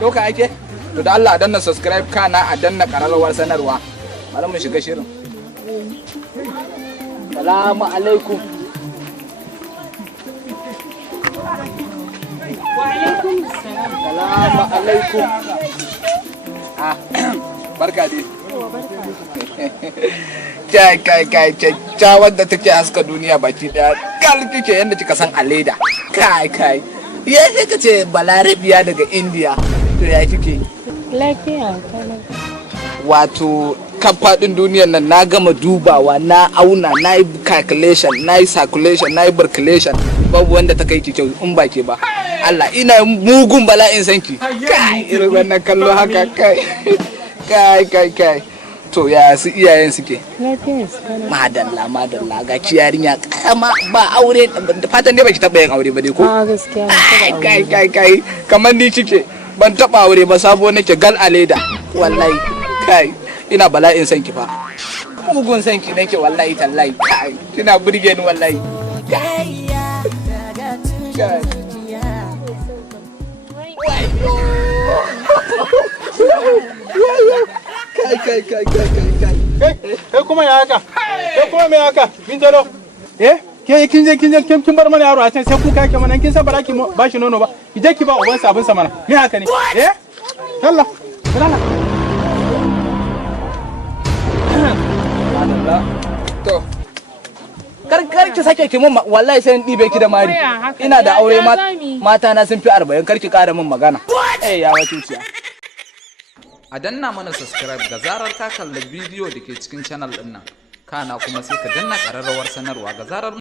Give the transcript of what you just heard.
doka ake to da Allah a danna subscribe kana a danna kararrawar sanarwa bari mu shiga shirin. Salamu alaikum. Wa alaikum salam. Salamu alaikum. Barka dai. Kai wadda take haska duniya baki daya kal kike yanda kika san a leda. Kai ya sai ka ce balarabiya daga India to ya kike? Lafiya kana. Wato kan fadin duniyar nan na gama dubawa na auna na yi calculation na yi circulation na yi circulation babu wanda ta kai ki kyau in ba ke ba. Allah ina mugun bala'in sanki. Kai irin wannan kallo haka kai. To ya su iyayen suke? Madalla ga yarinya kama ba aure da fatan dai baki taba yin aure ba dai ko? Gaskiya kai kamar ni kike ban taba aure ba sabo nake gal a leda wallahi kai ina bala'in sanki fa mugun sanki nake wallahi tallahi kai kina burge ni wallahi kai kai kuma ya haka kai kuma me haka min jalo kin bar mana yaro a can sai kuka yake mana kin san ba ki ba shi nono ba ki je ki ba uban sa abin sa mana me haka ne Allah to kar ki sake ki mun wallahi sai in dibe ki da mari ina da aure mata na sun fi 40 kar ki kara min magana ya wace a danna mana subscribe da zarar ka kalla bidiyo da ke cikin channel din nan kana kuma sai ka danna kararrawar sanarwa ga zarar